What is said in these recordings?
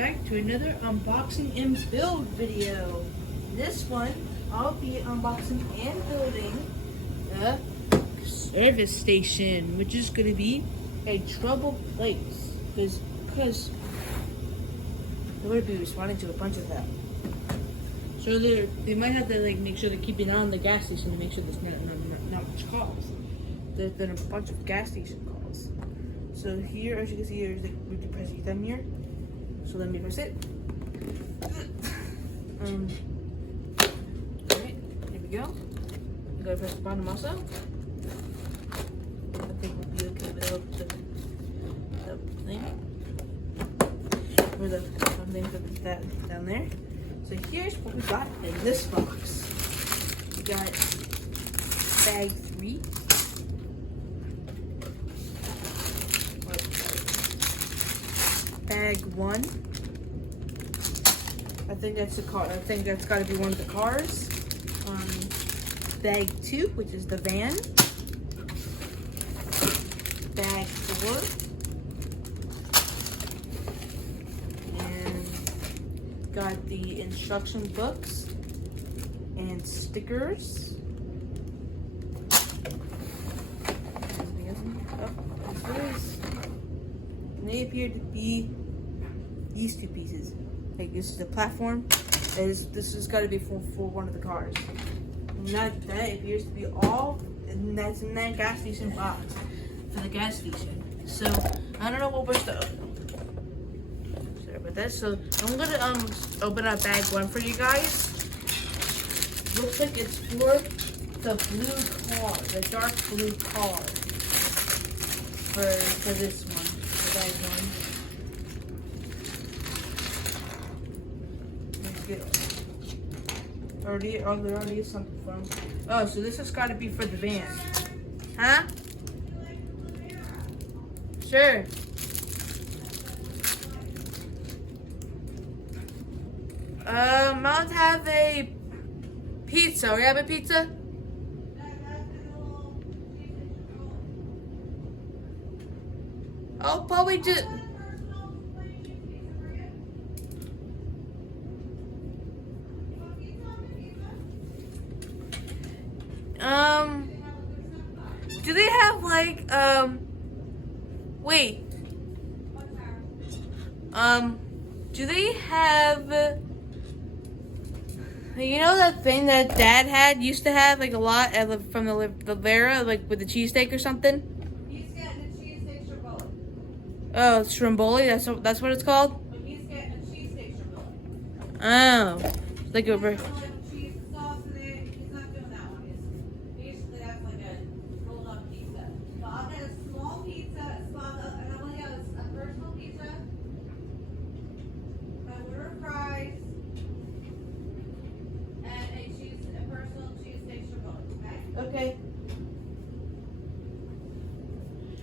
back to another unboxing and build video. This one, I'll be unboxing and building the service station, which is going to be a trouble place. Because we're going to be responding to a bunch of them. So they might have to make sure they're keeping an eye on the gas station to make sure there's not much calls. There's been a bunch of gas station calls. So here, as you can see, here's the press button here. So let me press it. Alright, here we go. You gotta press the bottom also. I think we'll be okay without the thing. Or the something that down there. So here's what we got in this box. We got bag 3. Bag 1. I think that's the car. I think that's got to be one of the cars. Bag 2, which is the van. Bag 4. And got the instruction books and stickers. They appear to be these two pieces. Like this is the platform. This has got to be for one of the cars. And that appears to be all, and that's in that gas station box for the gas station. So I don't know what we're sorry about that. So I'm gonna open up bag 1 for you guys. Looks like it's for the blue car, the dark blue car. For this one. Bag 1. There already is something for them. Oh, so this has got to be for the van. Huh? Sure. I'll have a pizza. We have a pizza? I'll probably just... do they have wait. Do they have, you know that thing that Dad used to have, a lot from the Vera, with the cheesesteak or something? He's getting a cheesesteak stromboli. Oh, stromboli? That's what it's called? But he's getting a cheesesteak stromboli. Oh. Like a... Cheese and sauce in it. He's not doing that one. Basically, that's like a rolled up pizza. But I'll get a small pizza, and I'll only get a personal pizza. I order fries. And a personal cheesesteak stromboli, okay? Okay.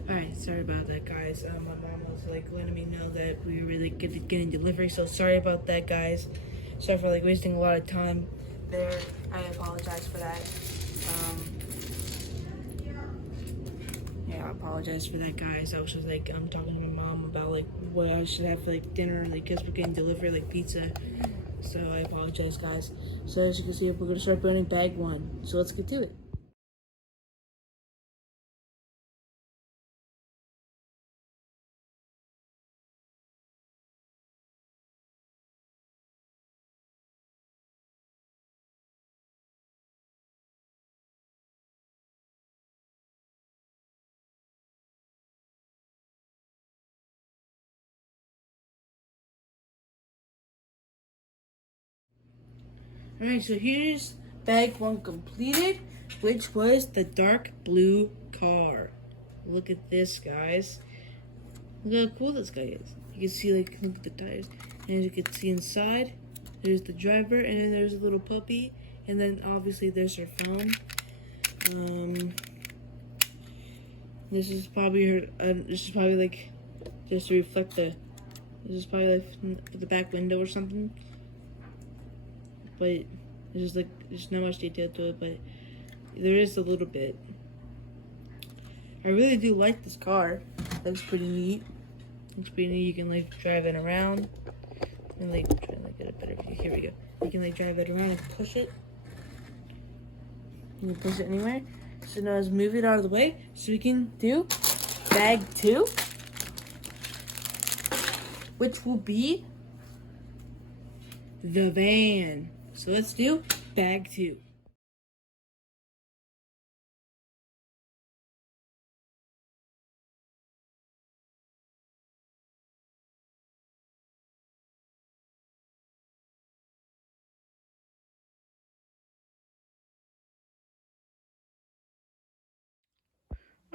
Alright, sorry about that, guys. My mom was letting me know that we were really getting delivery, so sorry about that, guys. Sorry for wasting a lot of time there. I apologize for that. Yeah, I apologize for that, guys. I was just I'm talking to my mom about what I should have for dinner, because we're getting delivery pizza. So I apologize, guys. So as you can see, we're gonna start burning bag 1. So let's get to it. Alright, so here's bag 1 completed, which was the dark blue car. Look at this, guys. Look how cool this guy is. You can see, look at the tires. And as you can see inside, there's the driver, and then there's a little puppy, and then obviously there's her phone. This is probably her, just to reflect this is probably for the back window or something. But there's not much detail to it, but there is a little bit. I really do like this car. That's pretty neat. It's pretty neat. You can drive it around. And like trying to get a better view. Here we go. You can like drive it around and push it. You can push it anywhere. So now let's move it out of the way so we can do bag 2, which will be the van. So let's do bag 2.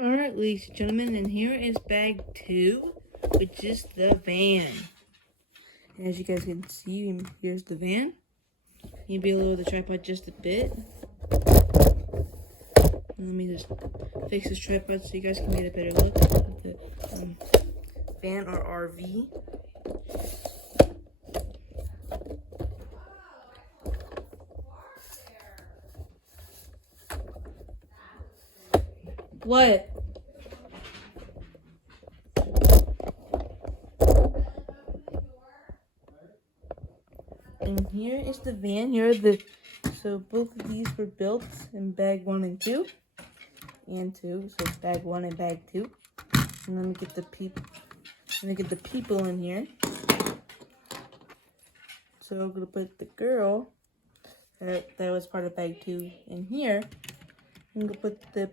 Alright, ladies and gentlemen, and here is bag 2, which is the van. And as you guys can see, here's the van. Maybe lower the tripod just a bit. Let me just fix this tripod so you guys can get a better look at the van or RV. What? And here is the van. So both of these were built in bag 1 and 2. So bag 1 and bag 2. And let me get the people in here. So I'm gonna put the girl that was part of bag 2 in here. I'm gonna put the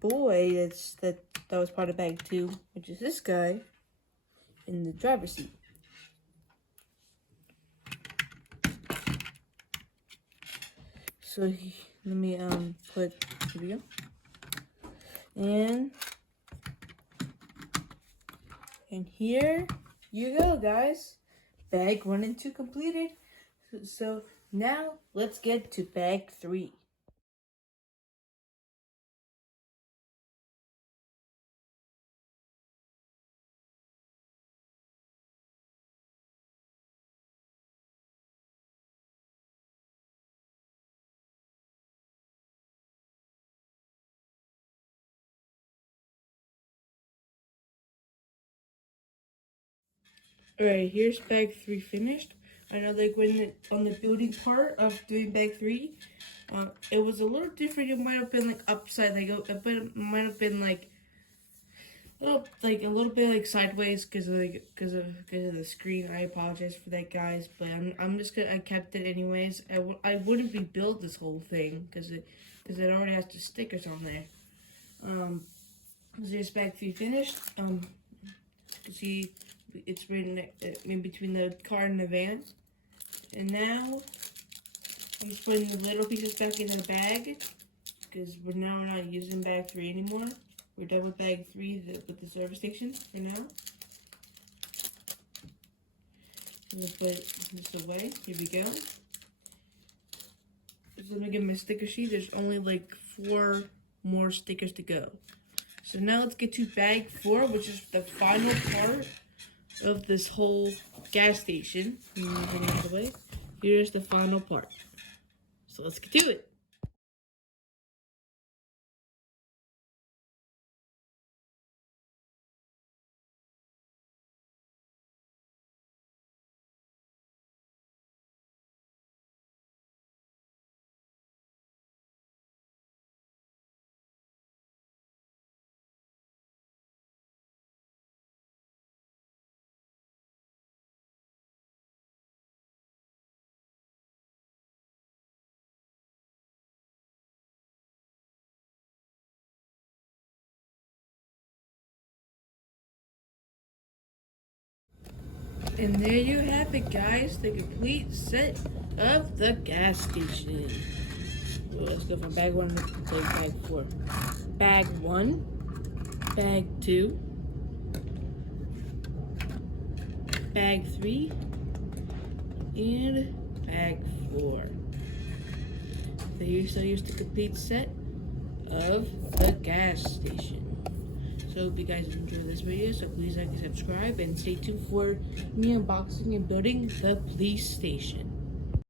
boy that was part of bag 2, which is this guy, in the driver's seat. So let me here we go. And here you go, guys. Bag 1 and 2 completed. So now let's get to bag 3. Alright, here's bag 3 finished. I know, like, on the building part of doing bag 3, it was a little different. It might have been like upside, like it might have been like a little bit like sideways because of the screen. I apologize for that, guys, but I kept it anyways. I wouldn't rebuild this whole thing because it already has the stickers on there. There's bag 3 finished. You can see it's written in between the car and the van. And now I'm just putting the little pieces back in the bag because we're not using bag 3 anymore. We're done with bag 3 with the service station for now. I'm gonna put this away. Here we go. Just let me get my sticker sheet. There's only like 4 more stickers to go. So now let's get to bag 4, which is the final part of this whole gas station. Here's the final part. So let's get to it. And there you have it, guys, the complete set of the gas station. Well, let's go from bag 1 to bag 4. Bag 1, bag 2, bag 3, and bag 4. So here's the complete set of the gas station. So I hope you guys enjoyed this video, so please like and subscribe, and stay tuned for me unboxing and building the police station.